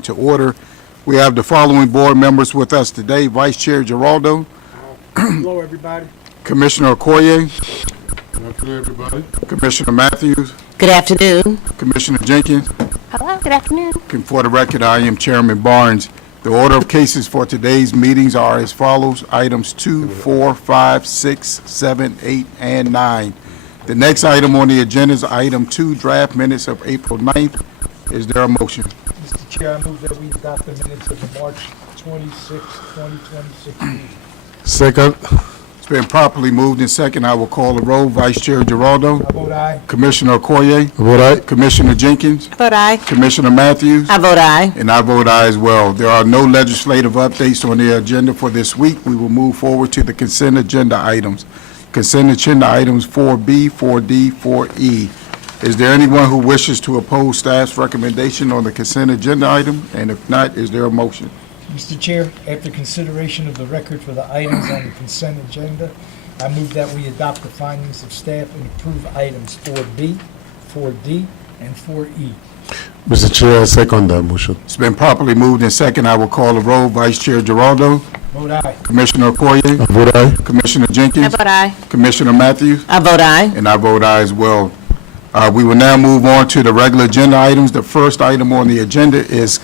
meeting to order. We have the following board members with us today: Vice Chair Giraldo, Hello, everybody. Commissioner Okoye, Good afternoon, everybody. Commissioner Matthews, Good afternoon. Commissioner Jenkins. Hello, good afternoon. And for the record, I am Chairman Barnes. The order of cases for today's meetings are as follows: items 2, 4, 5, 6, 7, 8, and 9. The next item on the agenda is item 2, draft minutes of April 9th. Is there a motion? Mr. Chair, I move that we adopt the minutes of the March 26, 2026 meeting. Second. It's been properly moved and second. I will call the roll. Vice Chair Giraldo, I vote aye. Commissioner Okoye, Vote aye. Commissioner Jenkins, Vote aye. Commissioner Matthews, I vote aye. and I vote aye as well. There are no legislative updates on the agenda for this week. We will move forward to the consent agenda items. Consent agenda items 4B, 4D, 4E. Is there anyone who wishes to oppose staff's recommendation on the consent agenda item? And if not, is there a motion? Mr. Chair, after consideration of the record for the items on the consent agenda, I move that we adopt the findings of staff and approve items 4B, 4D, and 4E. Mr. Chair, I second that motion. It's been properly moved and second. I will call the roll. Vice Chair Giraldo, Vote aye. Commissioner Okoye, Vote aye. Commissioner I Jenkins, vote aye. Commissioner Matthews, I vote aye. and I vote aye as well. We will now move on to the regular agenda items. The first item on the agenda is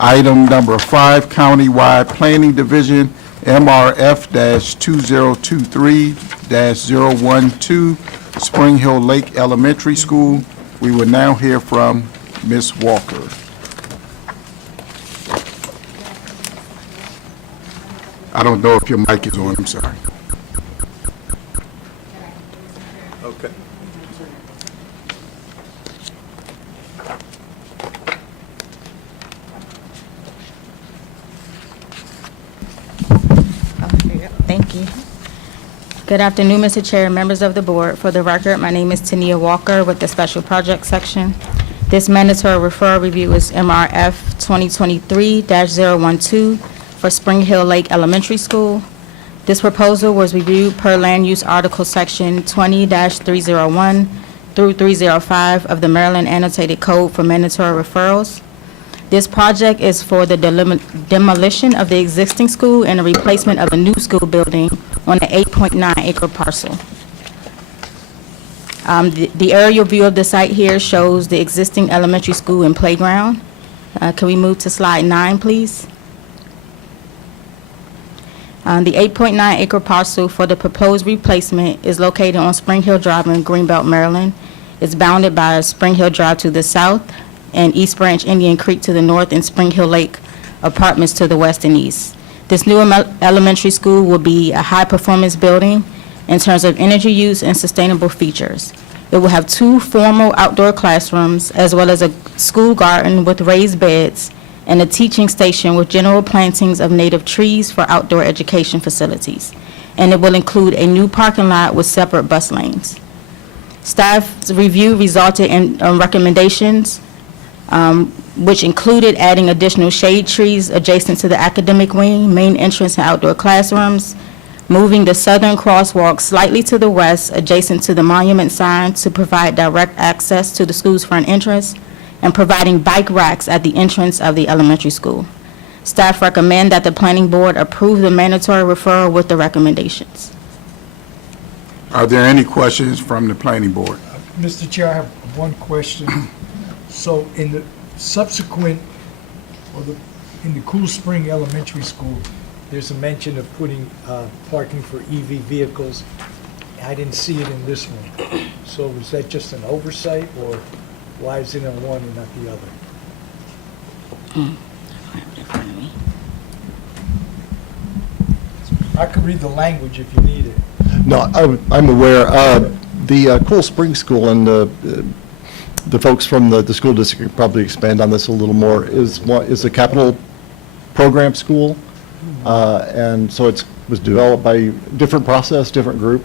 item number 5, Countywide Planning Division, MRF-2023-012, Spring Hill Lake Elementary School. We will now hear from Ms. Walker. I don't know if your mic is on, I'm sorry. Okay. Thank you. Good afternoon, Mr. Chair, members of the board. For the record, my name is Tania Walker with the Special Projects Section. This mandatory referral review is MRF 2023-012 for Spring Hill Lake Elementary School. This proposal was reviewed per Land Use Article Section 20-301 through 305 of the Maryland Annotated Code for mandatory referrals. This project is for the demolition of the existing school and the replacement of a new school building on an 8.9-acre parcel. The aerial view of the site here shows the existing elementary school and playground. Can we move to slide 9, please? The 8.9-acre parcel for the proposed replacement is located on Spring Hill Drive in Greenbelt, Maryland. It's bounded by Spring Hill Drive to the south and East Branch Indian Creek to the north and Spring Hill Lake Apartments to the west and east. This new elementary school will be a high-performance building in terms of energy use and sustainable features. It will have 2 formal outdoor classrooms as well as a school garden with raised beds and a teaching station with general plantings of native trees for outdoor education facilities. And it will include a new parking lot with separate bus lanes. Staff's review resulted in recommendations, which included adding additional shade trees adjacent to the academic wing, main entrance, and outdoor classrooms, moving the southern crosswalk slightly to the west adjacent to the monument sign to provide direct access to the school's front entrance, and providing bike racks at the entrance of the elementary school. Staff recommend that the planning board approve the mandatory referral with the recommendations. Are there any questions from the planning board? Mr. Chair, I have one question. So in the subsequent, in the Cool Spring Elementary School, there's a mention of putting parking for EV vehicles. I didn't see it in this one. So was that just an oversight, or why is it in one and not the other? I could read the language if you need it. No, I'm aware. The Cool Spring School, and the folks from the school district could probably expand on this a little more, is a capital program school. And so it was developed by different process, different group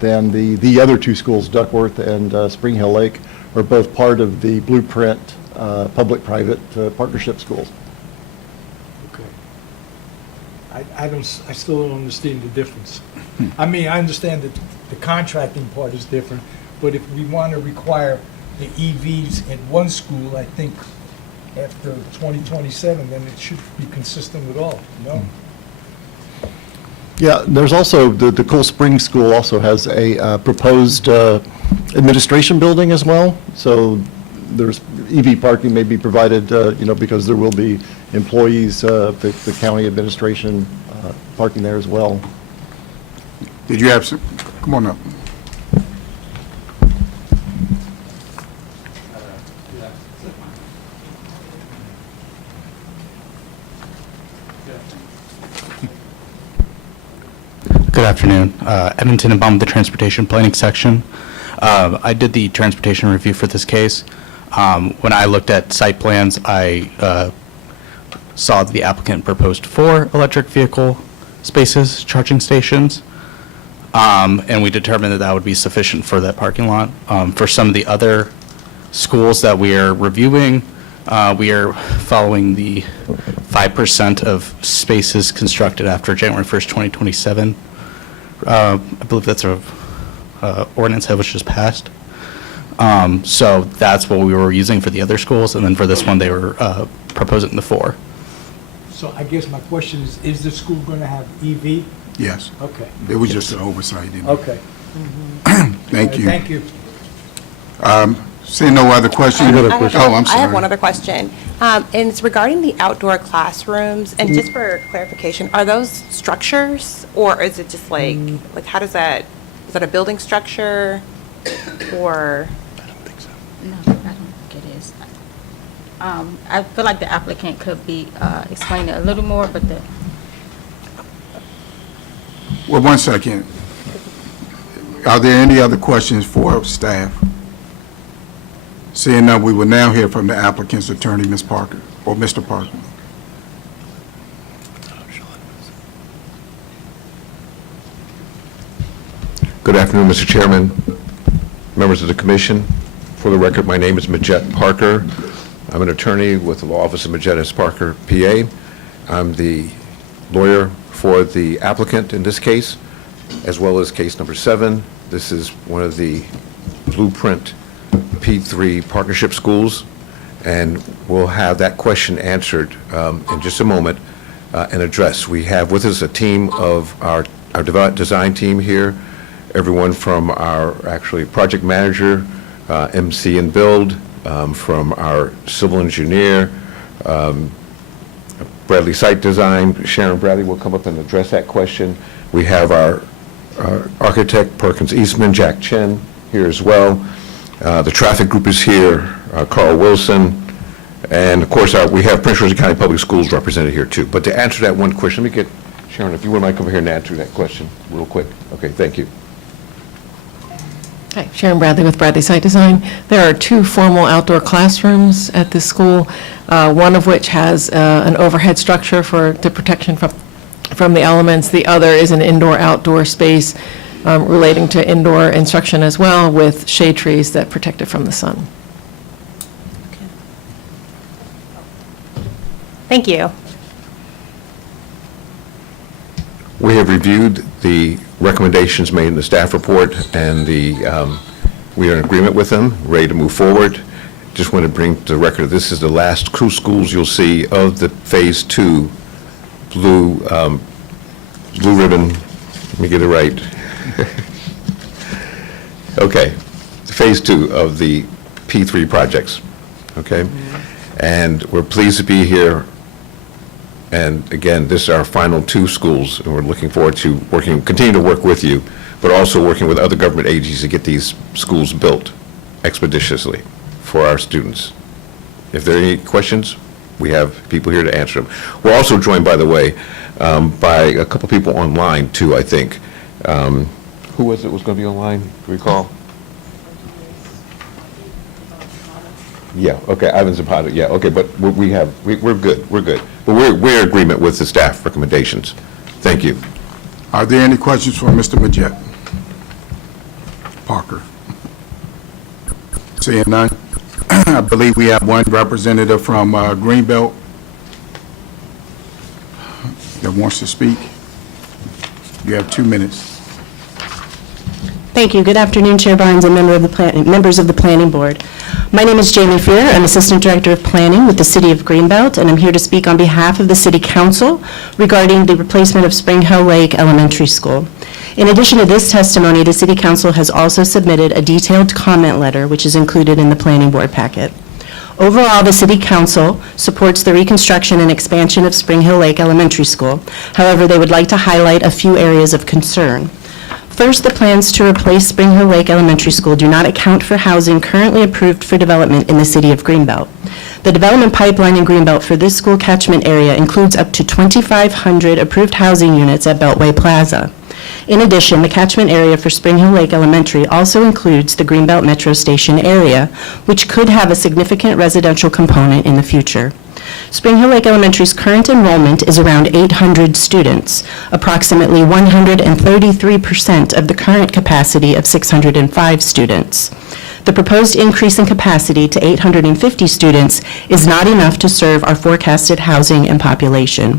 than the other 2 schools, Duckworth and Spring Hill Lake, are both part of the Blueprint public-private partnership schools. Okay. I still don't understand the difference. I mean, I understand that the contracting part is different, but if we want to require the EVs at one school, I think after 2027, then it should be consistent with all, no? Yeah, there's also, the Cool Springs School also has a proposed administration building as well. So there's EV parking may be provided, because there will be employees, the county administration parking there as well. Did you have some, come on up. Good afternoon. Evan Tenenbaum with the Transportation Planning Section. I did the transportation review for this case. When I looked at site plans, I saw the applicant proposed 4 electric vehicle spaces, charging stations, and we determined that that would be sufficient for that parking lot. For some of the other schools that we are reviewing, we are following the 5% of spaces constructed after January 1st, 2027. I believe that's a ordinance that was just passed. So that's what we were using for the other schools, and then for this one, they were proposing the 4. So I guess my question is the school going to have EV? Yes, Okay, it was just an oversight. Didn't it? okay. Thank you. Thank you. Seeing no other questions? got a question. Oh, I'm I have sorry. one other question, and it's regarding the outdoor classrooms, and just for clarification, are those structures, or is it just like how does that, is that a building structure, or? No, I don't think it is. I feel like the applicant could be explaining it a little more, but the, Well, one second. Are there any other questions for staff? Seeing none, we will now hear from the applicant's attorney, Ms. Parker, or Mr. Parker. Good afternoon, Mr. Chairman, members of the commission. For the record, my name is Majette Parker. I'm an attorney with the law office of Majette S. Parker, PA. I'm the lawyer for the applicant in this case, as well as case number 7. This is one of the Blueprint P3 partnership schools, and we'll have that question answered in just a moment and addressed. We have with us a team of our design team here, everyone from our actually project manager, MC and build, from our civil engineer, Bradley Site Design. Sharon Bradley will come up and address that question. We have our architect, Perkins Eastman, Jack Chen, here as well. The traffic group is here, Carl Wilson, and of course, we have Prince George's County Public Schools represented here too. But to answer that one question, let me get, Sharon, if you wouldn't mind coming here and answer that question real quick. Okay, thank you. Hi, Sharon Bradley with Bradley Site Design. There are 2 formal outdoor classrooms at this school, one of which has an overhead structure for the protection from the elements. The other is an indoor-outdoor space relating to indoor instruction as well, with shade trees that protect it from the sun. Thank you. We have reviewed the recommendations made in the staff report, and we are in agreement with them, ready to move forward. Just want to bring to the record, this is the last crew schools you'll see of the Phase 2 blue ribbon, let me get it right. Okay, Phase 2 of the P3 projects, okay? And we're pleased to be here. And again, this is our final 2 schools, and we're looking forward to continue to work with you, but also working with other government agencies to get these schools built expeditiously for our students. If there are any questions, we have people here to answer them. We're also joined, by the way, by a couple people online too, I think. Who was it was going to be online, do you recall? Yeah, okay, Ivan Zapata, yeah, okay, but we're good, we're good. But we're in agreement with the staff recommendations. Thank you. Are there any questions for Mr. Majette? Parker? Seeing none, I believe we have one representative from Greenbelt that wants to speak. You have 2 minutes. Thank you. Good afternoon, Chair Barnes and members of the Planning Board. My name is Jamie Freer. I'm Assistant Director of Planning with the City of Greenbelt, and I'm here to speak on behalf of the City Council regarding the replacement of Spring Hill Lake Elementary School. In addition to this testimony, the City Council has also submitted a detailed comment letter, which is included in the Planning Board packet. Overall, the City Council supports the reconstruction and expansion of Spring Hill Lake Elementary School. However, they would like to highlight a few areas of concern. First, the plans to replace Spring Hill Lake Elementary School do not account for housing currently approved for development in the City of Greenbelt. The development pipeline in Greenbelt for this school catchment area includes up to 2,500 approved housing units at Beltway Plaza. In addition, the catchment area for Spring Hill Lake Elementary also includes the Greenbelt Metro Station area, which could have a significant residential component in the future. Spring Hill Lake Elementary's current enrollment is around 800 students, approximately 133% of the current capacity of 605 students. The proposed increase in capacity to 850 students is not enough to serve our forecasted housing and population.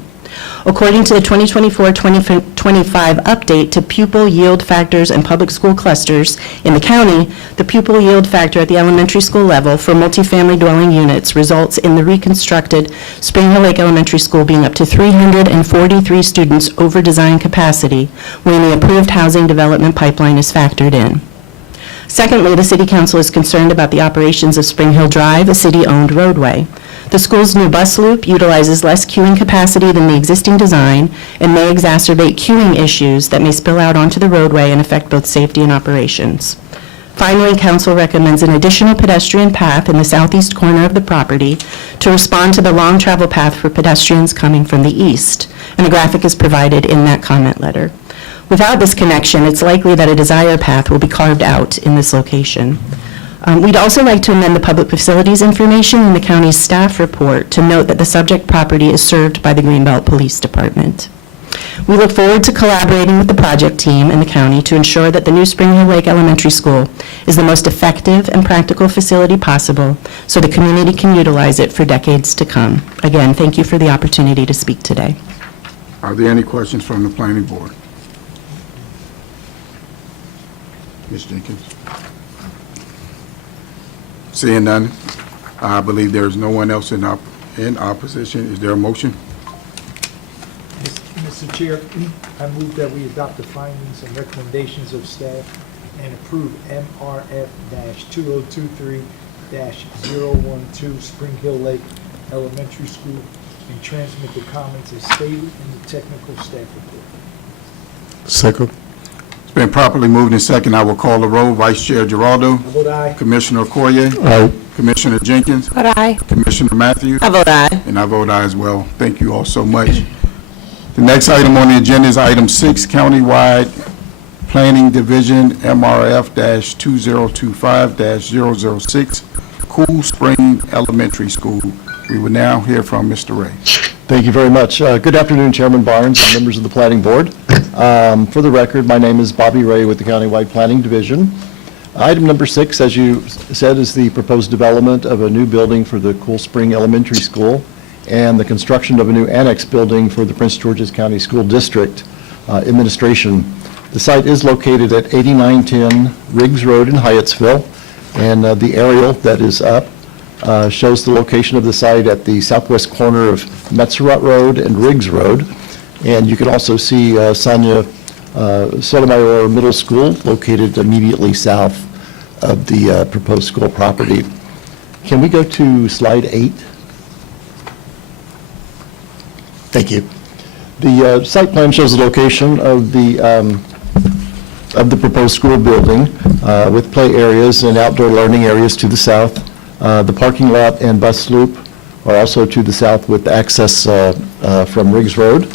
According to the 2024-2025 update to pupil yield factors and public school clusters in the county, the pupil yield factor at the elementary school level for multifamily dwelling units results in the reconstructed Spring Hill Lake Elementary School being up to 343 students over design capacity when the approved housing development pipeline is factored in. Secondly, the City Council is concerned about the operations of Spring Hill Drive, a city-owned roadway. The school's new bus loop utilizes less queuing capacity than the existing design and may exacerbate queuing issues that may spill out onto the roadway and affect both safety and operations. Finally, Council recommends an additional pedestrian path in the southeast corner of the property to respond to the long travel path for pedestrians coming from the east, and a graphic is provided in that comment letter. Without this connection, it's likely that a desired path will be carved out in this location. We'd also like to amend the public facilities information in the county's staff report to note that the subject property is served by the Greenbelt Police Department. We look forward to collaborating with the project team and the county to ensure that the new Spring Hill Lake Elementary School is the most effective and practical facility possible so the community can utilize it for decades to come. Again, thank you for the opportunity to speak today. Are there any questions from the planning board? Ms. Jenkins? Seeing none, I believe there is no one else in opposition. Is there a motion? Mr. Chair, I move that we adopt the findings and recommendations of staff and approve MRF-2023-012 Spring Hill Lake Elementary School and transmit the comments as stated in the technical staff report. Second. It's been properly moved and second. I will call the roll. Vice Chair Giraldo. I vote aye. Commissioner Okoye. Aye. Commissioner Jenkins. Vote aye. Commissioner Matthews. I vote aye. And I vote aye as well. Thank you all so much. The next item on the agenda is item 6, Countywide Planning Division, MRF-2025-006, Cool Spring Elementary School. We will now hear from Mr. Ray. Thank you very much. Good afternoon, Chairman Barnes and members of the Planning Board. For the record, my name is Bobby Ray with the Countywide Planning Division. Item number 6, as you said, is the proposed development of a new building for the Cool Spring Elementary School and the construction of a new annex building for the Prince George's County School District administration. The site is located at 8910 Riggs Road in Hyattsville, and the aerial that is up shows the location of the site at the southwest corner of Metzerott Road and Riggs Road. And you can also see Sonia Sotomayor Middle School located immediately south of the proposed school property. Can we go to slide 8? Thank you. The site plan shows the location of the proposed school building with play areas and outdoor learning areas to the south. The parking lot and bus loop are also to the south with access from Riggs Road.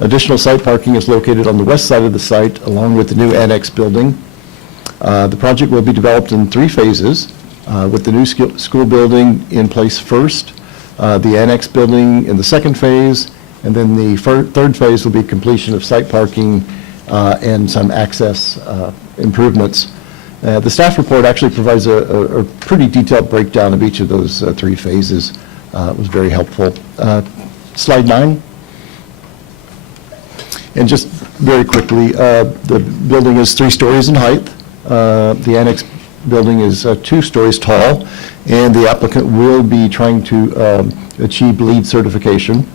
Additional site parking is located on the west side of the site along with the new annex building. The project will be developed in 3 phases with the new school building in place first, the annex building in the second phase, and then the third phase will be completion of site parking and some access improvements. The staff report actually provides a pretty detailed breakdown of each of those 3 phases. It was very helpful. Slide 9. And just very quickly, the building is 3 stories in height. The annex building is 2 stories tall, and the applicant will be trying to achieve LEED certification.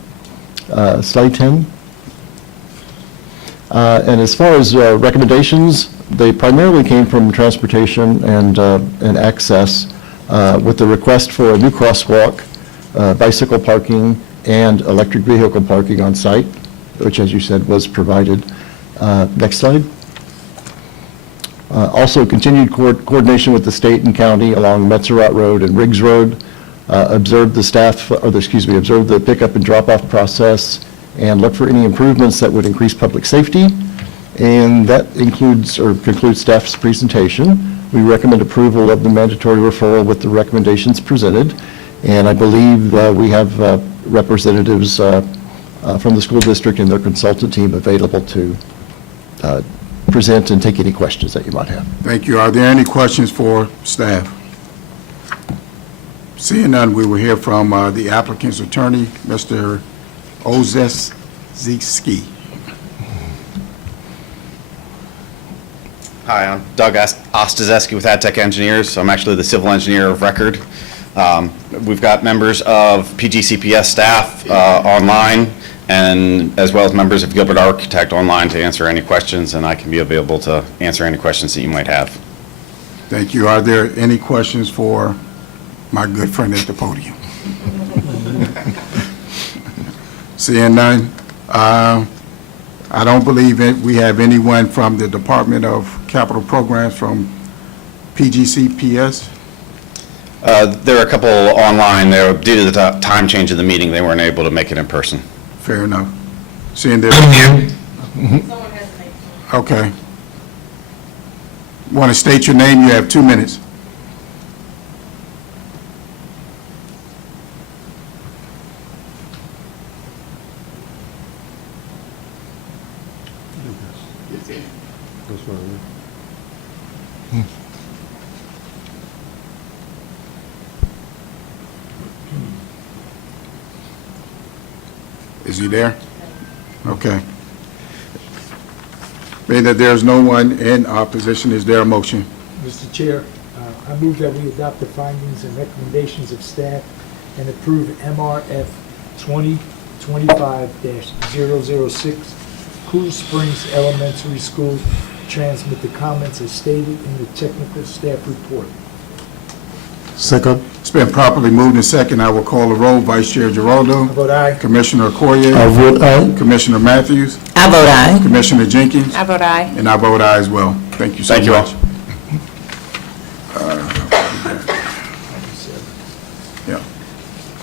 Slide 10. And as far as recommendations, they primarily came from transportation and access, with the request for a new crosswalk, bicycle parking, and electric vehicle parking on site, which, as you said, was provided. Next slide. Also, continued coordination with the state and county along Metzerat Road and Riggs Road. Observe the pickup and drop-off process, and look for any improvements that would increase public safety. And that includes or concludes staff's presentation. We recommend approval of the mandatory referral with the recommendations presented. And I believe we have representatives from the school district and their consultant team available to present and take any questions that you might have. Thank you. Are there any questions for staff? Seeing none, we will hear from the applicant's attorney, Mr. Ozeszewski. Hi, I'm Doug Ostazeski with AdTech Engineers. I'm actually the civil engineer of record. We've got members of PGCPS staff online, and as well as members of Gilbert Architect online to answer any questions, and I can be available to answer any questions that you might have. Thank you. Are there any questions for my good friend at the podium? Seeing none, I don't believe we have anyone from the Department of Capital Programs from PGCPS. There are a couple online. Due to the time change of the meeting, they weren't able to make it in person. Fair enough. Seeing there. Okay. Want to state your name? You have 2 minutes. Is he there? Okay. Being that there's no one in opposition, is there a motion? Mr. Chair, I move that we adopt the findings and recommendations of staff and approve MRF 2025-006, Cool Springs Elementary School, transmit the comments as stated in the technical staff report. Second. It's been properly moved and second. I will call the roll. Vice Chair Giraldo. I vote aye. Commissioner Okoye. I vote aye. Commissioner Matthews. I vote aye. Commissioner Jenkins. I vote aye. And I vote aye as well. Thank you so Thank you all. much. Yeah.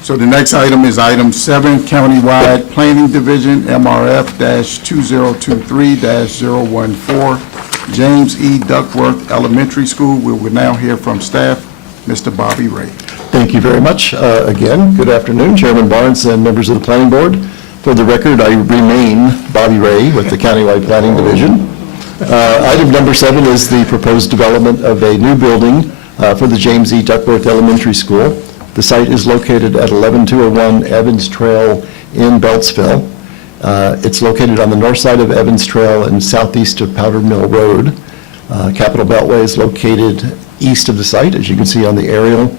So the next item is item 7, Countywide Planning Division, MRF-2023-014, James E. Duckworth Elementary School. We will now hear from staff. Mr. Bobby Ray. Thank you very much. Again, good afternoon, Chairman Barnes and members of the Planning Board. For the record, I remain Bobby Ray with the Countywide Planning Division. Item number 7 is the proposed development of a new building for the James E. Duckworth Elementary School. The site is located at 11201 Evans Trail in Beltsville. It's located on the north side of Evans Trail and southeast of Powder Mill Road. Capitol Beltway is located east of the site, as you can see on the aerial.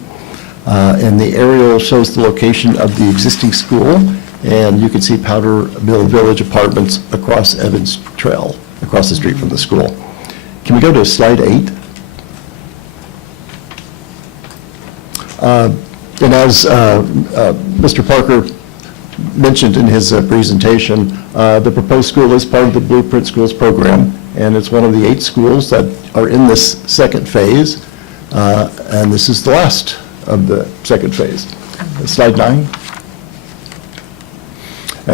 And the aerial shows the location of the existing school, and you can see Powder Mill Village Apartments across Evans Trail, across the street from the school. Can we go to slide 8? And as Mr. Parker mentioned in his presentation, the proposed school is part of the Blueprint Schools program, and it's one of the 8 schools that are in this second phase, and this is the last of the second phase. Slide 9.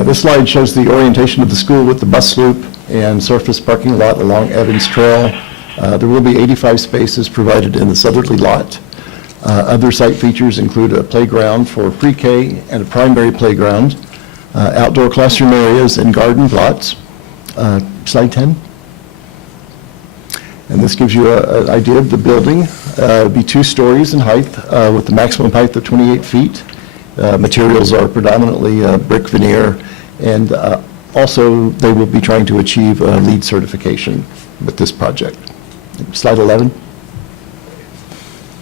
This slide shows the orientation of the school with the bus loop and surface parking lot along Evans Trail. There will be 85 spaces provided in the southerly lot. Other site features include a playground for pre-K and a primary playground, outdoor classroom areas and garden plots. Slide 10. And this gives you an idea of the building. It will be 2 stories in height with the maximum height of 28 feet. Materials are predominantly brick veneer, and also they will be trying to achieve LEED certification with this project. Slide 11.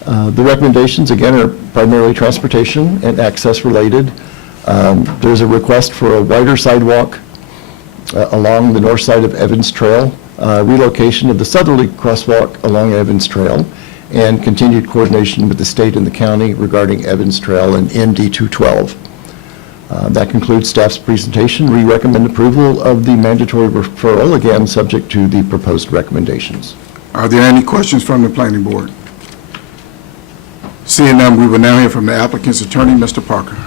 The recommendations, again, are primarily transportation and access related. There's a request for a wider sidewalk along the north side of Evans Trail, relocation of the southerly crosswalk along Evans Trail, and continued coordination with the state and the county regarding Evans Trail and MD 212. That concludes staff's presentation. We recommend approval of the mandatory referral, again, subject to the proposed recommendations. Are there any questions from the planning board? Seeing none, we will now hear from the applicant's attorney, Mr. Parker.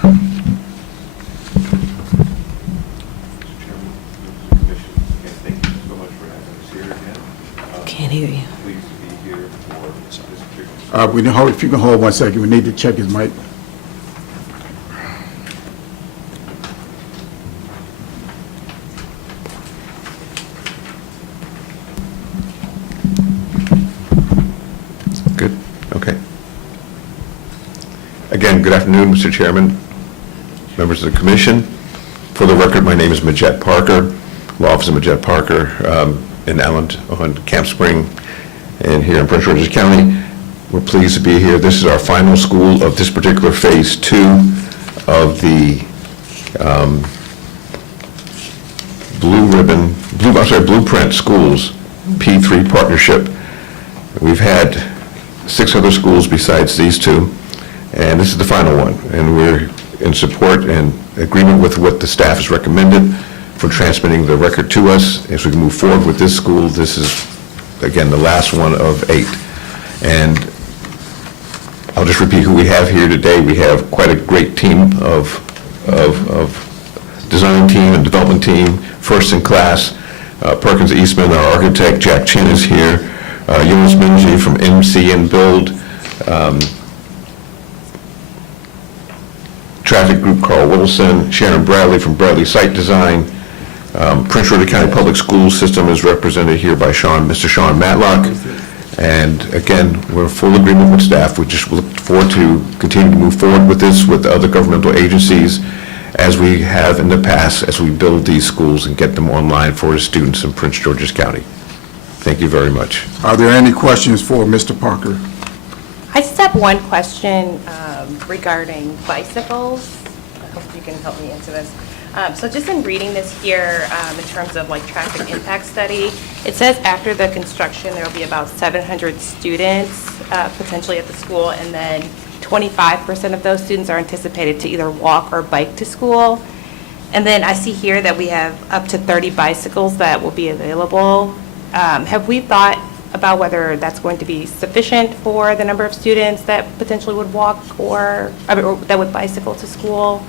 Can't hear you. If you can hold 1 second, we need to check his mic. Good, okay. Again, good afternoon, Mr. Chairman, members of the commission. For the record, my name is Majette Parker, Law Office of Majette Parker in Allen on Camp Spring and here in Prince George's County. We're pleased to be here. This is our final school of this particular phase 2 of the Blueprint Schools P3 partnership. We've had 6 other schools besides these 2, and this is the final one. And we're in support and agreement with what the staff has recommended for transmitting the record to us. As we move forward with this school, this is, again, the last one of 8. And I'll just repeat who we have here today. We have quite a great team of design team and development team, first in class. Perkins Eastman, our architect, Jack Chin is here. Jonas Minji from MC and Build. Traffic Group, Carl Wilson. Sharon Bradley from Bradley Site Design. Prince George's County Public School System is represented here by Mr. Sean Matlock. And again, we're in full agreement with staff. We just look forward to continuing to move forward with this with other governmental agencies as we have in the past, as we build these schools and get them online for the students in Prince George's County. Thank you very much. Are there any questions for Mr. Parker? I just have one question regarding bicycles. I hope you can help me answer this. So just in reading this here, in terms of like traffic impact study, it says after the construction, there will be about 700 students potentially at the school, and then 25% of those students are anticipated to either walk or bike to school. And then I see here that we have up to 30 bicycles that will be available. Have we thought about whether that's going to be sufficient for the number of students that potentially would walk or that would bicycle to school?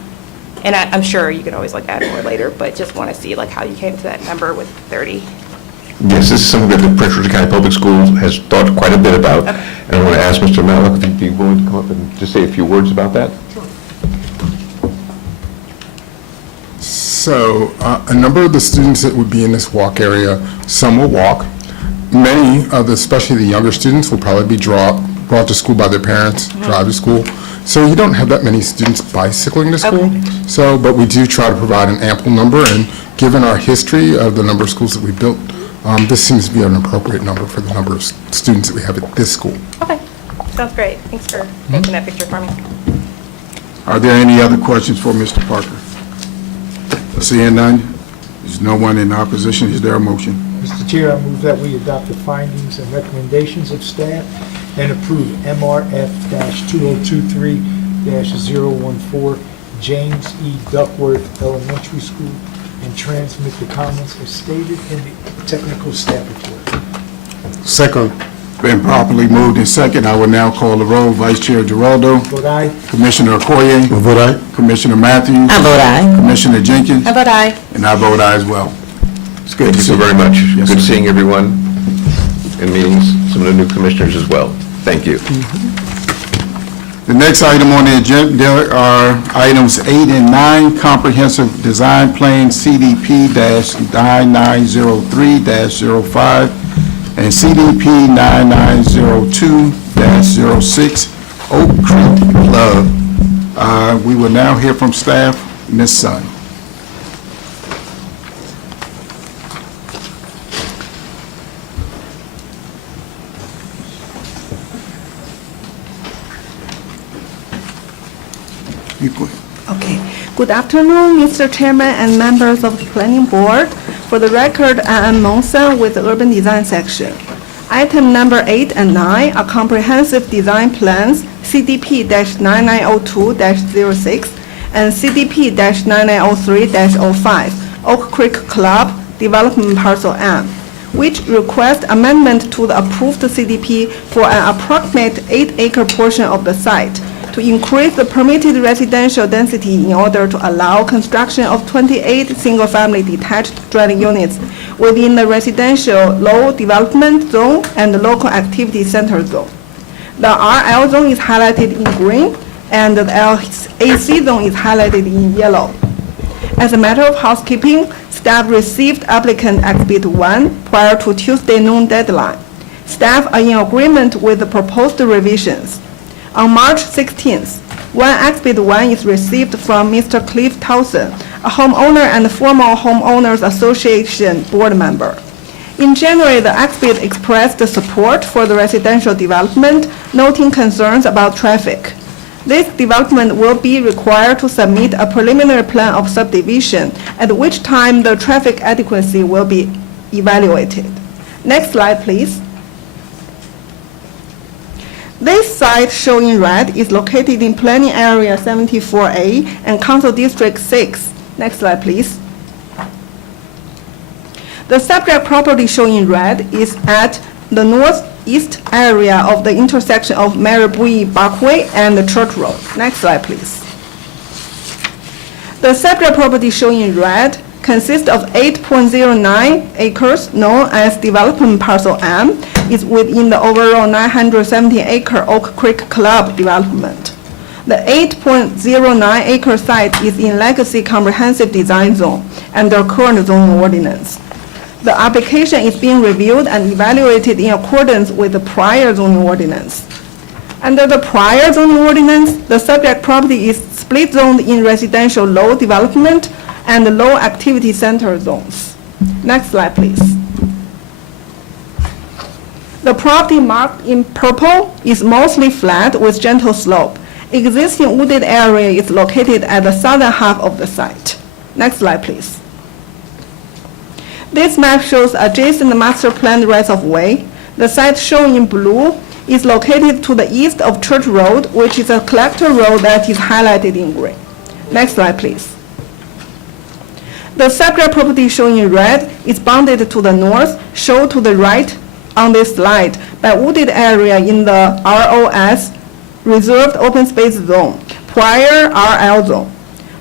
And I'm sure you can always add more later, but just want to see how you came to that number with 30. Yes, this is something that the Prince George's County Public Schools has thought quite a bit about. Okay. And I want to ask Mr. Matlock if he'd be willing to come up and just say a few words about that. So a number of the students that would be in this walk area, some will walk. Many of the, especially the younger students, will probably be brought to school by their parents, drive to school. So you don't have that many students bicycling to school. Okay. So, but we do try to provide an ample number, and given our history of the number of schools that we built, this seems to be an appropriate number for the number of students that we have at this school. Okay, sounds great. Thanks for making that picture for me. Are there any other questions for Mr. Parker? Seeing none, there's no one in opposition. Is there a motion? Mr. Chair, I move that we adopt the findings and recommendations of staff and approve MRF-2023-014 James E. Duckworth Elementary School and transmit the comments as stated in the technical staff report. Second. Been properly moved and second. I will now call the roll. Vice Chair Giraldo. Vote aye. Commissioner Okoye. Vote aye. Commissioner Matthews. I vote aye. Commissioner Jenkins. How about aye? And I vote aye as well. It's good Thank to you see so very much. Yes, Good sir. seeing everyone in meetings, some of the new commissioners as well. Thank you. The next item on the agenda are items 8 and 9, Comprehensive Design Plan CDP-9903-05 and CDP-9902-06, Oak Creek Club. We will now hear from staff. Ms. Sun. You go- Okay. Good afternoon, Mr. Chairman and members of the Planning Board. For the record, I am Monson with the Urban Design Section. Item number 8 and 9 are comprehensive design plans, CDP-9902-06 and CDP-9903-05, Oak Creek Club Development Parcel M, which request amendment to the approved CDP for an approximate 8-acre portion of the site to increase the permitted residential density in order to allow construction of 28 single-family detached dwelling units within the residential low development zone and the local activity center zone. The RL zone is highlighted in green, and the LAC zone is highlighted in yellow. As a matter of housekeeping, staff received applicant Exhibit 1 prior to Tuesday noon deadline. Staff are in agreement with the proposed revisions. On March 16th, one Exhibit 1 is received from Mr. Cliff Towson, a homeowner and former Homeowners Association board member. In January, the exhibit expressed support for the residential development, noting concerns about traffic. This development will be required to submit a preliminary plan of subdivision, at which time the traffic adequacy will be evaluated. Next slide, please. This site shown in red is located in Planning Area 74A and Council District 6. Next slide, please. The subject property shown in red is at the northeast area of the intersection of Maribui Parkway and the Church Road. Next slide, please. The subject property shown in red consists of 8.09 acres known as Development Parcel M, is within the overall 970-acre Oak Creek Club development. The 8.09 acre site is in Legacy Comprehensive Design Zone under current zoning ordinance. The application is being reviewed and evaluated in accordance with the prior zoning ordinance. Under the prior zoning ordinance, the subject property is split zoned in residential low development and low activity center zones. Next slide, please. The property marked in purple is mostly flat with gentle slope. Existing wooded area is located at the southern half of the site. Next slide, please. This map shows adjacent master plan rights-of-way. The site shown in blue is located to the east of Church Road, which is a collector road that is highlighted in green. Next slide, please. The subject property shown in red is bounded to the north, shown to the right on this slide by wooded area in the ROS, Reserved Open Space Zone, prior RL zone.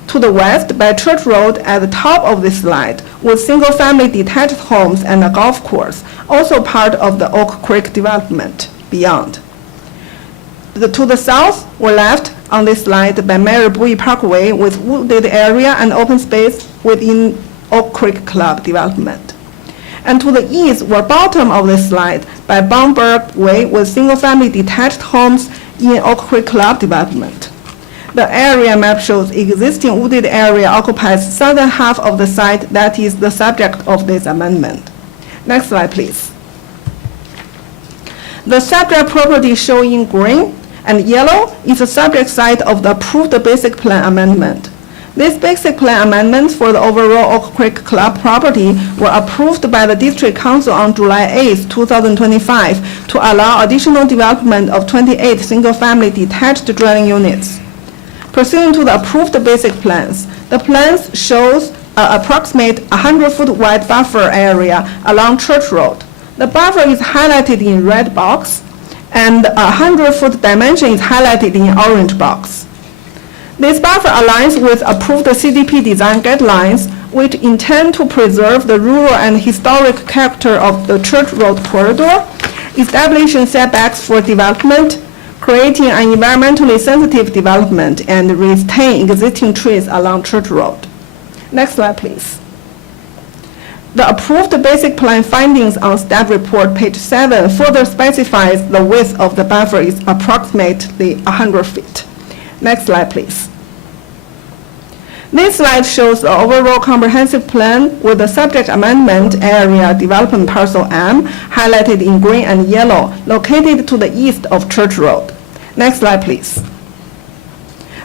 To the west by Church Road at the top of this slide with single-family detached homes and a golf course, also part of the Oak Creek development beyond. To the south or left on this slide by Maribui Parkway with wooded area and open space within Oak Creek Club development. And to the east or bottom of this slide by Baumberg Way with single-family detached homes in Oak Creek Club development. The area map shows existing wooded area occupies southern half of the site that is the subject of this amendment. Next slide, please. The subject property shown in green and yellow is the subject site of the approved basic plan amendment. These basic plan amendments for the overall Oak Creek Club property were approved by the District Council on July 8, 2025 to allow additional development of 28 single-family detached dwelling units. Pursuant to the approved basic plans, the plans shows an approximate 100-foot wide buffer area along Church Road. The buffer is highlighted in red box, and a 100-foot dimension is highlighted in orange box. This buffer aligns with approved CDP design guidelines, which intend to preserve the rural and historic character of the Church Road corridor, establishing setbacks for development, creating an environmentally sensitive development, and retain existing trees along Church Road. Next slide, please. The approved basic plan findings on staff report, page 7, further specifies the width of the buffer is approximately 100 feet. Next slide, please. This slide shows the overall comprehensive plan with the subject amendment area development parcel M highlighted in green and yellow, located to the east of Church Road. Next slide, please.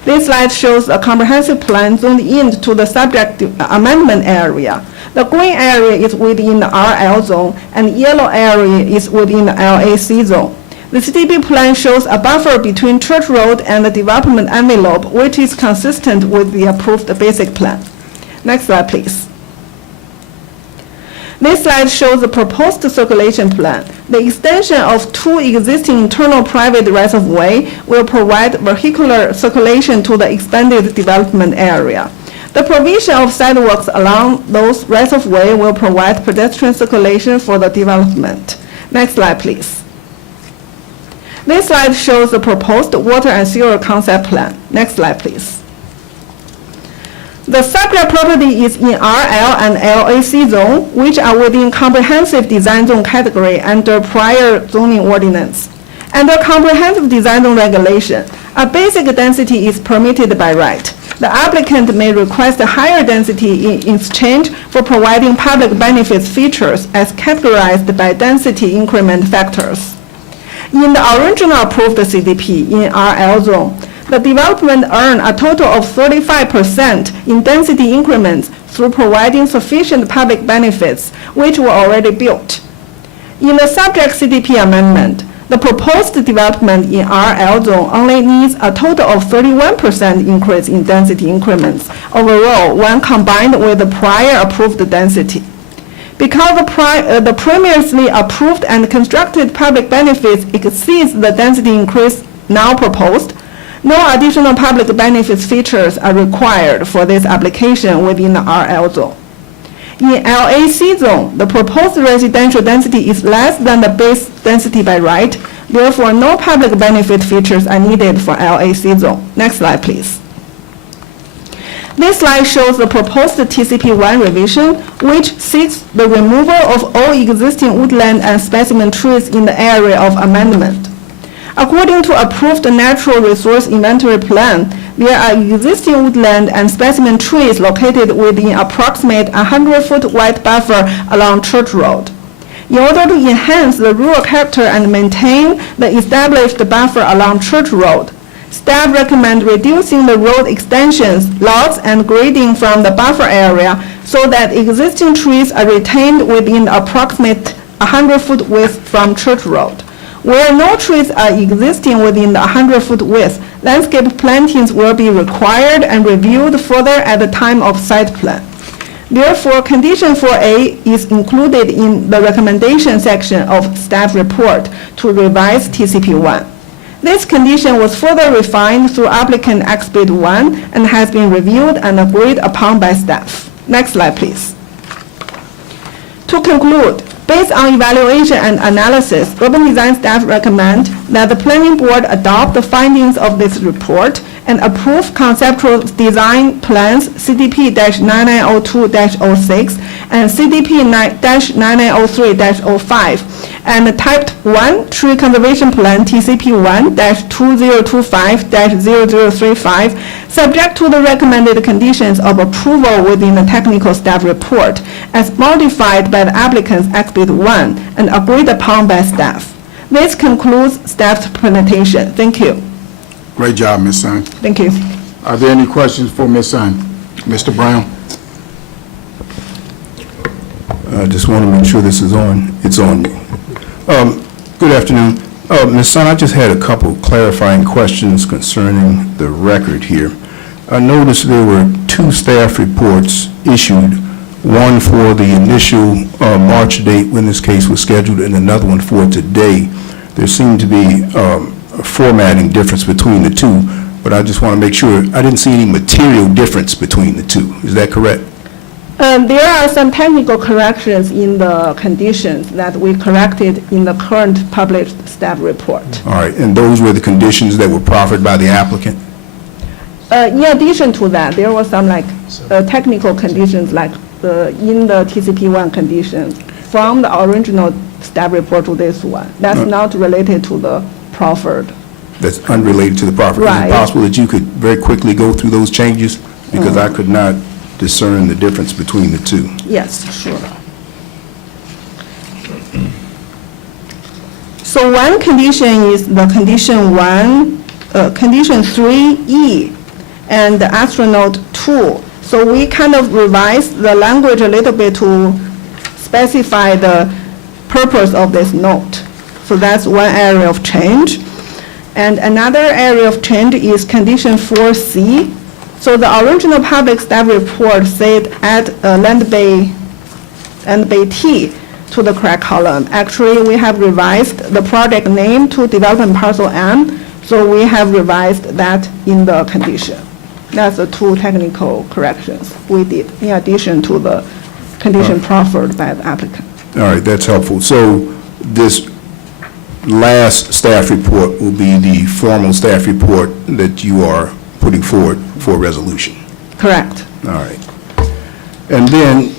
This slide shows a comprehensive plan zoomed in to the subject amendment area. The green area is within the RL zone, and yellow area is within the LAC zone. The CDP plan shows a buffer between Church Road and the development envelope, which is consistent with the approved basic plan. Next slide, please. This slide shows the proposed circulation plan. The extension of 2 existing internal private rights-of-way will provide vehicular circulation to the expanded development area. The provision of sidewalks along those rights-of-way will provide pedestrian circulation for the development. Next slide, please. This slide shows the proposed water and sewer concept plan. Next slide, please. The subject property is in RL and LAC zone, which are within comprehensive design zone category under prior zoning ordinance. Under comprehensive design zone regulation, a basic density is permitted by right. The applicant may request a higher density in exchange for providing public benefits features as categorized by density increment factors. In the original approved CDP in RL zone, the development earned a total of 35% in density increments through providing sufficient public benefits, which were already built. In the subject CDP amendment, the proposed development in RL zone only needs a total of 31% increase in density increments overall when combined with the prior approved density. Because the previously approved and constructed public benefits exceeds the density increase now proposed, no additional public benefits features are required for this application within the RL zone. In LAC zone, the proposed residential density is less than the base density by right, therefore no public benefit features are needed for LAC zone. Next slide, please. This slide shows the proposed TCP1 revision, which seeks the removal of all existing woodland and specimen trees in the area of amendment. According to approved natural resource inventory plan, there are existing woodland and specimen trees located within approximate 100-foot wide buffer along Church Road. In order to enhance the rural character and maintain the established buffer along Church Road, staff recommend reducing the road extensions, lots, and grading from the buffer area so that existing trees are retained within the approximate 100-foot width from Church Road. Where no trees are existing within the 100-foot width, landscape plantings will be required and reviewed further at the time of site plan. Therefore, condition 4A is included in the recommendation section of staff report to revise TCP1. This condition was further refined through applicant Exhibit 1 and has been reviewed and agreed upon by staff. Next slide, please. To conclude, based on evaluation and analysis, urban design staff recommend that the planning board adopt the findings of this report and approve conceptual design plans CDP-9902-06 and CDP-9903-05 and Type 1 Tree Conservation Plan TCP1-2025-0035, subject to the recommended conditions of approval within the technical staff report as modified by the applicant's Exhibit 1 and agreed upon by staff. This concludes staff's presentation. Thank you. Great job, Ms. Sun. Thank you. Are there any questions for Ms. Sun? Mr. Brown? I just want to make sure this is on. It's on. Good afternoon. Ms. Sun, I just had a couple clarifying questions concerning the record here. I noticed there were 2 staff reports issued, one for the initial March date when this case was scheduled and another one for today. There seemed to be a formatting difference between the 2, but I just want to make sure I didn't see any material difference between the 2. Is that correct? There are some technical corrections in the conditions that we corrected in the current published staff report. All right, and those were the conditions that were proffered by the applicant? In addition to that, there were some technical conditions in the TCP1 conditions from the original staff report to this one. That's not related to the proffered. That's unrelated to the proffer. Right. Is it possible that you could very quickly go through those changes? Because I could not discern the difference between the 2. Yes, sure. So one condition is the condition 3E. and astronaut 2. So we kind of revised the language a little bit to specify the purpose of this note. So that's one area of change. And another area of change is condition 4C. So the original public staff report said add land bay T to the correct column. Actually, we have revised the project name to development parcel M, so we have revised that in the condition. That's the two technical corrections we did in addition to the condition proffered by the applicant. All right, that's helpful. So this last staff report will be the formal staff report that you are putting forward for resolution. Correct. All right. And then,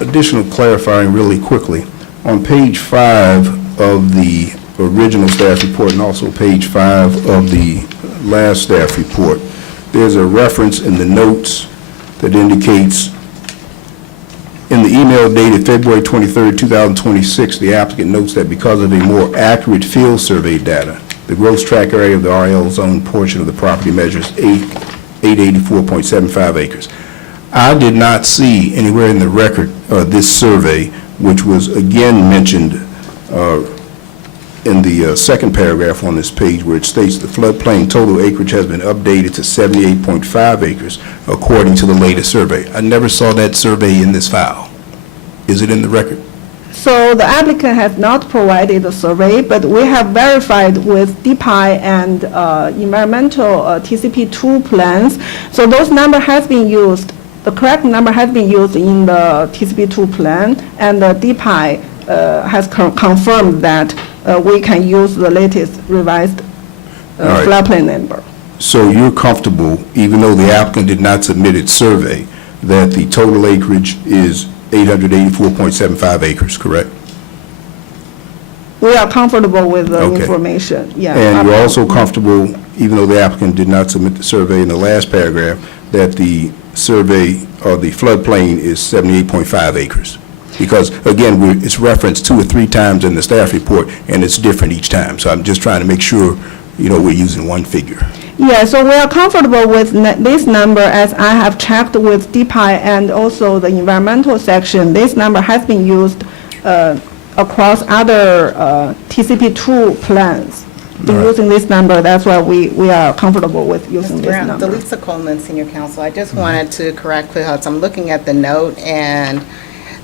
additional clarifying really quickly, on page 5 of the original staff report and also page 5 of the last staff report, there's a reference in the notes that indicates, in the email dated February 23rd, 2026, the applicant notes that because of a more accurate field survey data, the gross track area of the RL zone portion of the property measures 884.75 acres. I did not see anywhere in the record this survey, which was again mentioned in the second paragraph on this page, where it states the floodplain total acreage has been updated to 78.5 acres according to the latest survey. I never saw that survey in this file. Is it in the record? So the applicant has not provided a survey, but we have verified with DPI and environmental TCP2 plans. So those number has been used, the correct number has been used in the TCP2 plan, and the DPI has confirmed that we can use the latest revised All right. floodplain number. So you're comfortable, even though the applicant did not submit its survey, that the total acreage is 884.75 acres, correct? We are comfortable with the Okay. information, yeah. And you're also comfortable, even though the applicant did not submit the survey in the last paragraph, that the survey or the floodplain is 78.5 acres? Because, again, it's referenced 2 or 3 times in the staff report, and it's different each time. So I'm just trying to make sure, we're using one figure. Yeah, so we are comfortable with this number, as I have checked with DPI and also the environmental section. This number has been used across other TCP2 plans. Been using this number, that's why we are comfortable with using this Brown, number. Delisa Coleman, Senior Counsel. I just wanted to correct, because I'm looking at the note, and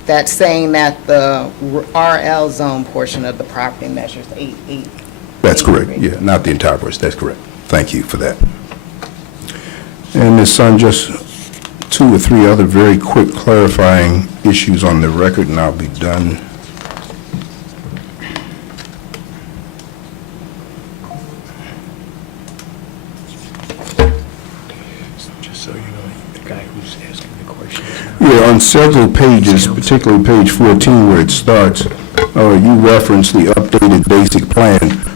that's saying that the RL zone portion of the property measures 8. That's correct, yeah, not the entire portion, that's correct. Thank you for that. And Ms. Sun, just 2 or 3 other very quick clarifying issues on the record, and I'll be done. Just so you know, the guy who's asking the questions. Yeah, on several pages, particularly page 14 where it starts, you reference the updated basic plan.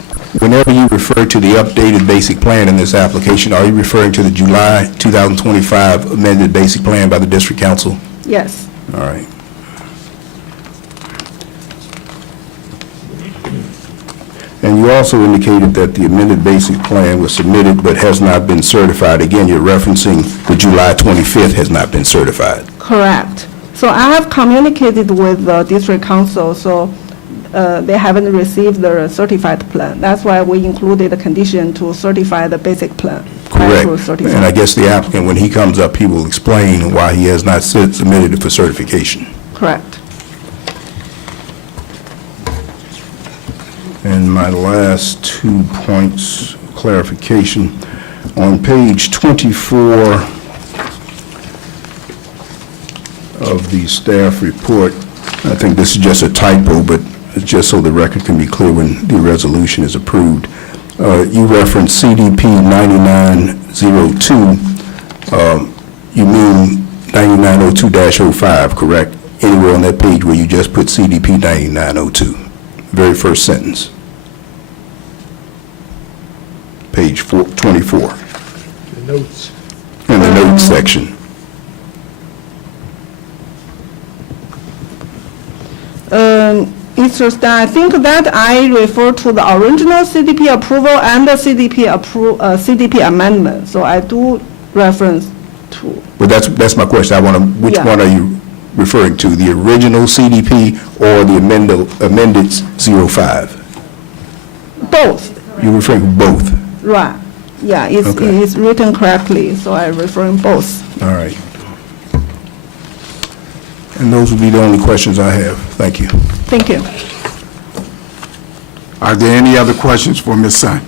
Whenever you refer to the updated basic plan in this application, are you referring to the July 2025 amended basic plan by the district council? Yes. All right. And you also indicated that the amended basic plan was submitted but has not been certified. Again, you're referencing the July 25th has not been certified. Correct. So I have communicated with the district council, so they haven't received the certified plan. That's why we included a condition to certify the basic plan. Correct. To certify. And I guess the applicant, when he comes up, he will explain why he has not submitted it for certification. Correct. And my last 2 points, clarification. On page 24 of the staff report, I think this is just a typo, but it's just so the record can be clear when the resolution is approved. You reference CDP 9902. You mean 9902-05, correct? Anywhere on that page where you just put CDP 9902, very first sentence. Page 24, The notes. in the notes section. Mr. Stein, I think that I refer to the original CDP approval and the CDP amendment, so I do reference to. But that's my question. I want to, which Yeah. one are you referring to? The original CDP or the amended 05? Both, You're referring to both? right. Yeah, Okay. it's written correctly, so I referring both. All right. And those will be the only questions I have. Thank you. Thank you. Are there any other questions for Ms. Sun?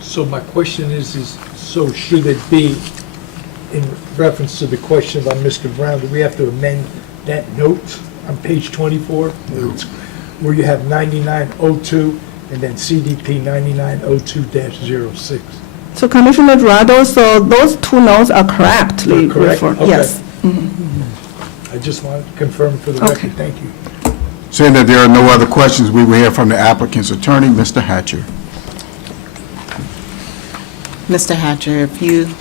So my question is, so should it be, in reference to the question by Mr. Brown, do we have to amend that note on page 24? Where you have 9902 and then CDP 9902-06? So Commissioner Dorado, so those two notes are correctly They're correct? referred, Okay. yes. I just want to confirm for the Okay. record, thank you. Seeing that there are no other questions, we will hear from the applicant's attorney, Mr. Hatcher. Mr. Hatcher,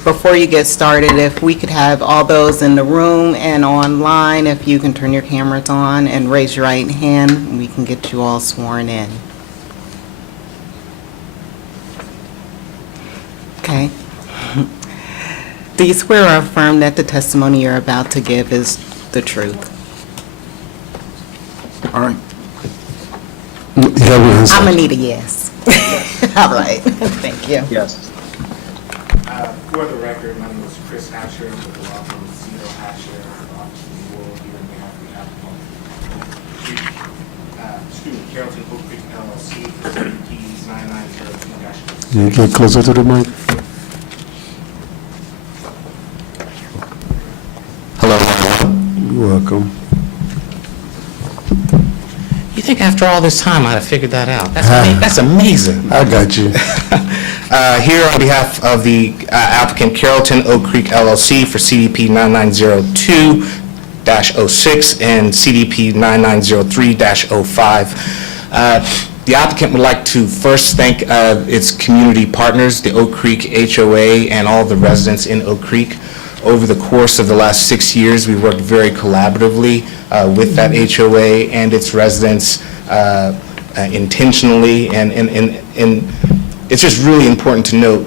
before you get started, if we could have all those in the room and online, if you can turn your cameras on and raise your right hand, we can get you all sworn in. Okay. Do you swear or affirm that the testimony you're about to give is the truth? All right. I'm gonna need a yes. All right, thank you. Yes. For the record, my name is Chris Hatcher with the law firm Cedar Hatcher. We will here on behalf of the applicant. Student Carrollton Oak Creek LLC, CDPs 9902-. Can you get closer to the mic? Hello. You're welcome. You think after all this time I'd have figured that out? That's amazing. I got you. Here on behalf of the applicant Carrollton Oak Creek LLC for CDP 9902-06 and CDP 9903-05. The applicant would like to first thank its community partners, the Oak Creek HOA, and all the residents in Oak Creek. Over the course of the last 6 years, we've worked very collaboratively with that HOA and its residents intentionally, and it's just really important to note,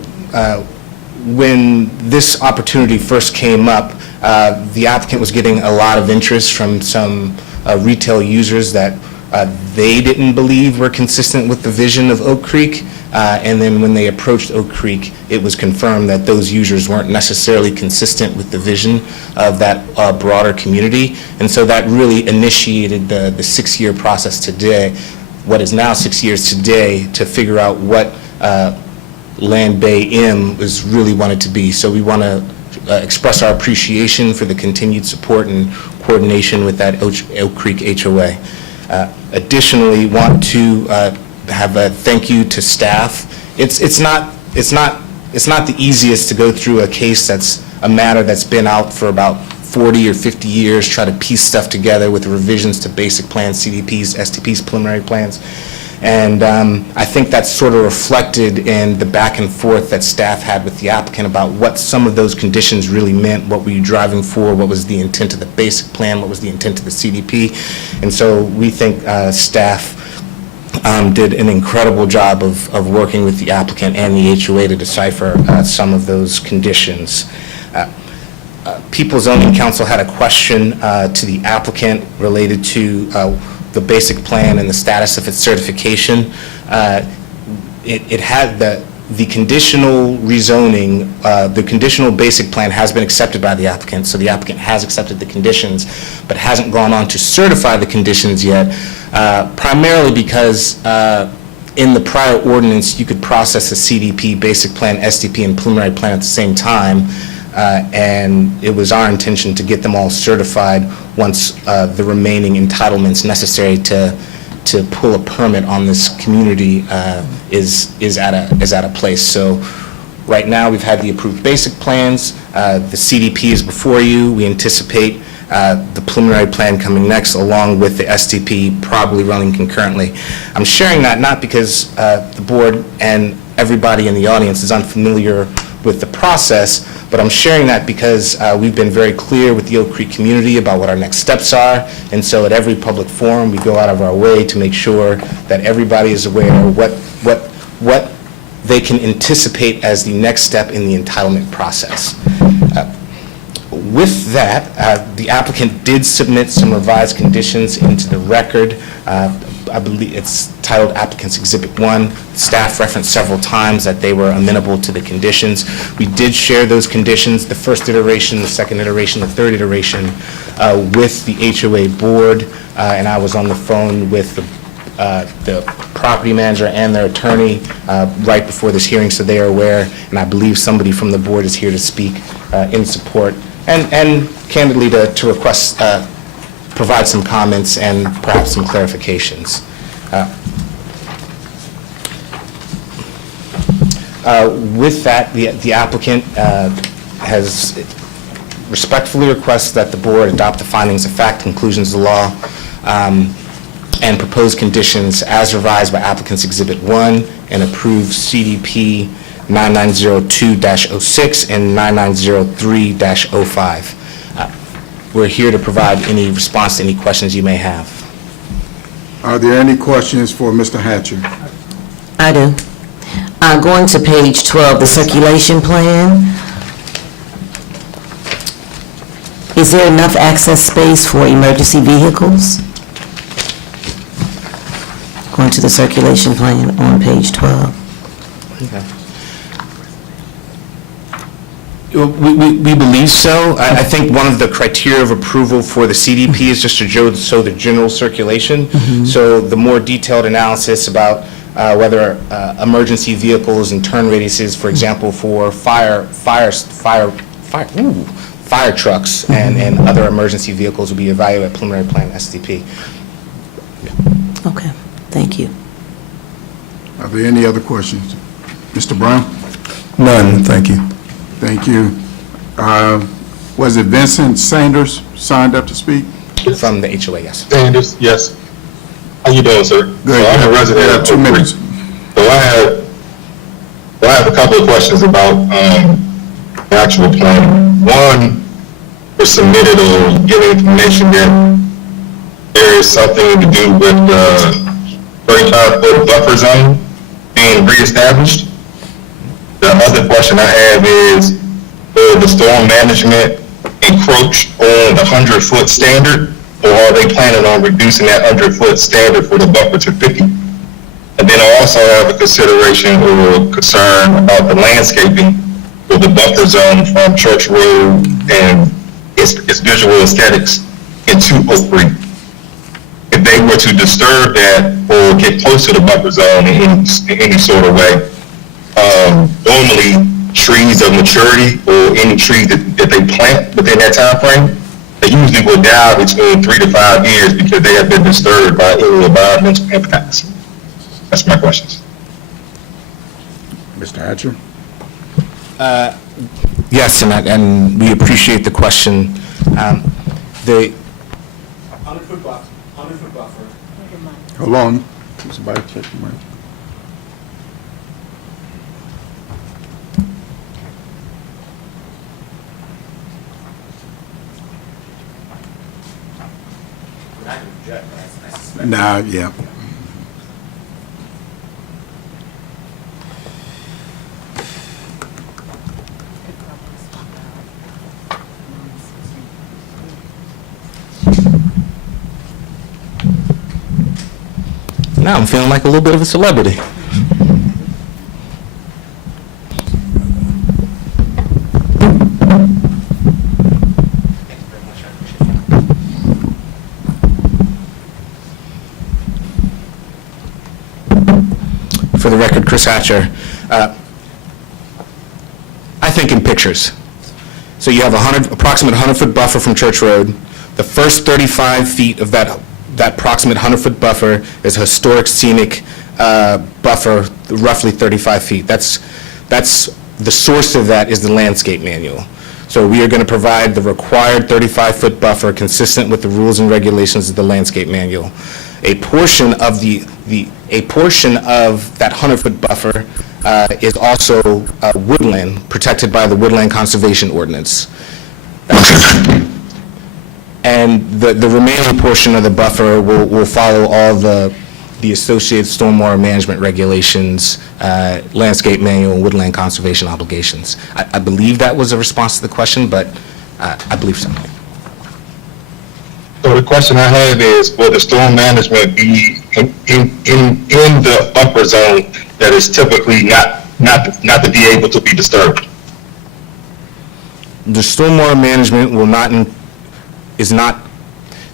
when this opportunity first came up, the applicant was getting a lot of interest from some retail users that they didn't believe were consistent with the vision of Oak Creek, and then when they approached Oak Creek, it was confirmed that those users weren't necessarily consistent with the vision of that broader community, and so that really initiated the 6-year process today, what is now 6 years today, to figure out what Land Bay M is really wanted to be. So we want to express our appreciation for the continued support and coordination with that Oak Creek HOA. Additionally, want to have a thank you to staff. It's not the easiest to go through a case that's a matter that's been out for about 40 or 50 years, try to piece stuff together with revisions to basic plans, CDPs, STPs, preliminary plans. And I think that's sort of reflected in the back and forth that staff had with the applicant about what some of those conditions really meant, what were you driving for, what was the intent of the basic plan, what was the intent of the CDP. And so we think staff did an incredible job of working with the applicant and the HOA to decipher some of those conditions. People's Zoning Council had a question to the applicant related to the basic plan and the status of its certification. It had the conditional rezoning, the conditional basic plan has been accepted by the applicant, so the applicant has accepted the conditions, but hasn't gone on to certify the conditions yet, primarily because in the prior ordinance, you could process a CDP, basic plan, SDP, and preliminary plan at the same time, and it was our intention to get them all certified once the remaining entitlements necessary to pull a permit on this community is at a place. So right now, we've had the approved basic plans. The CDP is before you. We anticipate the preliminary plan coming next, along with the STP probably running concurrently. I'm sharing that not because the board and everybody in the audience is unfamiliar with the process, but I'm sharing that because we've been very clear with the Oak Creek community about what our next steps are, and so at every public forum, we go out of our way to make sure that everybody is aware of what they can anticipate as the next step in the entitlement process. With that, the applicant did submit some revised conditions into the record. I believe it's titled Applicant's Exhibit 1. Staff referenced several times that they were amenable to the conditions. We did share those conditions, the first iteration, the second iteration, the third iteration, with the HOA board, and I was on the phone with the property manager and their attorney right before this hearing, so they are aware, and I believe somebody from the board is here to speak in support, and candidly to request, provide some comments and perhaps some clarifications. With that, the applicant has respectfully requests that the board adopt the findings of fact, conclusions of the law, and proposed conditions as revised by applicant's Exhibit 1 and approve CDP 9902-06 and 9903-05. We're here to provide any response to any questions you may have. Are there any questions for Mr. Hatcher? I do. Going to page 12, the circulation plan. Is there enough access space for emergency vehicles? Going to the circulation plan on page 12. Okay. We believe so. I think one of the criteria of approval for the CDP is just to show the general circulation. So the more detailed analysis about whether emergency vehicles and turn radiuses, for example, for fire trucks and other emergency vehicles will be evaluated at preliminary plan SDP. Okay, thank you. Are there any other questions? Mr. Brown? None, thank you. Thank you. Was it Vincent Sanders signed up to speak? From the HOA, yes. Sanders, yes. How you doing, sir? Good. So I'm a resident of 2 Oak Creek. minutes. So I have a couple of questions about the actual plan. One, was submitted or given information that there is something to do with the 35-foot buffer zone being reestablished. The other question I have is, will the storm management encroach on the 100-foot standard, or are they planning on reducing that 100-foot standard for the buffer to 50? And then I also have a consideration or concern about the landscaping for the buffer zone from Church Road and its visual aesthetics into Oak Creek. If they were to disturb that or get close to the buffer zone in any sort of way, normally trees of maturity or any trees that they plant within that time frame, they usually will die between 3 to 5 years because they have been disturbed by any environmental impacts. That's my questions. Mr. Hatcher? Yes, and we appreciate the question. The 100-foot buffer. Hold on. Somebody check the mic. Nah, yeah. Now I'm feeling like a little bit of a celebrity. For the record, Chris Hatcher, I think in pictures. So you have approximate 100-foot buffer from Church Road. The first 35 feet of that approximate 100-foot buffer is a historic scenic buffer, roughly 35 feet. That's the source of that is the landscape manual. So we are going to provide the required 35-foot buffer consistent with the rules and regulations of the landscape manual. A portion of that 100-foot buffer is also woodland, protected by the Woodland Conservation Ordinance. And the remaining portion of the buffer will follow all the associated stormwater management regulations, landscape manual, and woodland conservation obligations. I believe that was a response to the question, but I believe so. So the question I have is, will the storm management be in the buffer zone that is typically not to be able to be disturbed? The stormwater management is not,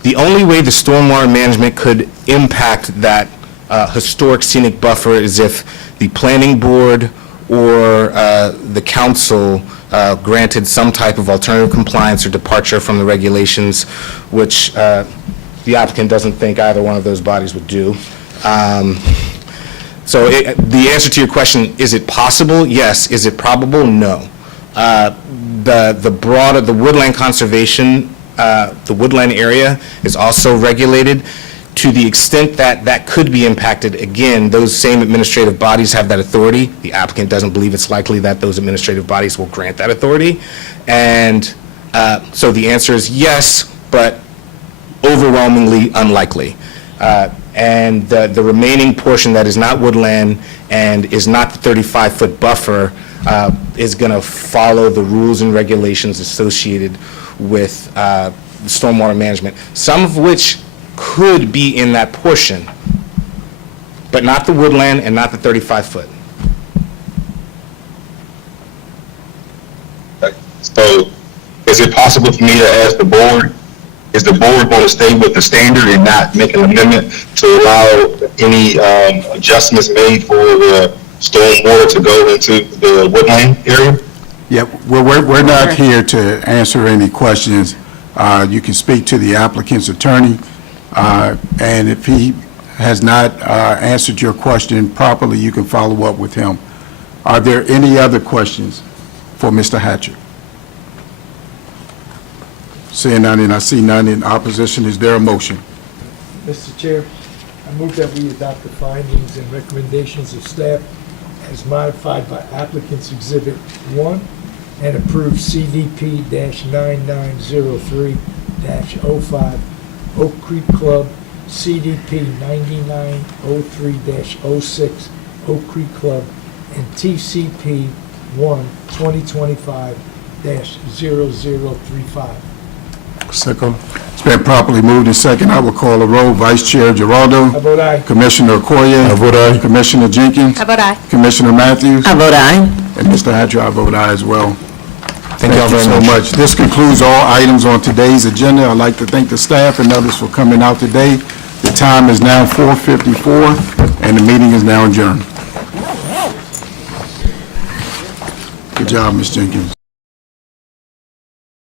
the only way the stormwater management could impact that historic scenic buffer is if the planning board or the council granted some type of alternative compliance or departure from the regulations, which the applicant doesn't think either one of those bodies would do. So the answer to your question, is it possible? Yes. Is it probable? No. The woodland conservation, the woodland area is also regulated. To the extent that that could be impacted, again, those same administrative bodies have that authority. The applicant doesn't believe it's likely that those administrative bodies will grant that authority. And so the answer is yes, but overwhelmingly unlikely. And the remaining portion that is not woodland and is not the 35-foot buffer is going to follow the rules and regulations associated with stormwater management, some of which could be in that portion, but not the woodland and not the 35-foot. So is it possible for me to ask the board, is the board going to stay with the standard and not make an amendment to allow any adjustments made for the storm water to go into the woodland area? Yeah, well, we're not here to answer any questions. You can speak to the applicant's attorney, and if he has not answered your question properly, you can follow up with him. Are there any other questions for Mr. Hatcher? Seeing none, and I see none in opposition, is there a motion? Mr. Chair, I move that we adopt the findings and recommendations of staff as modified by applicant's Exhibit 1 and approve CDP-9903-05, Oak Creek Club, CDP-9903-06, Oak Creek Club, and TCP 1-2025-0035. Second. It's been properly moved and second. I will call a roll. Vice Chair Giraldo. I vote aye. Commissioner Okoye. I vote aye. Commissioner Jenkins. I vote aye. Commissioner Matthews. I vote aye. And Mr. Hatcher, I vote aye as well. Thank you all very so much. much. This concludes all items on today's agenda. I'd like to thank the staff and others for coming out today. The time is now 4:54, and the meeting is now adjourned. Good job, Ms. Jenkins.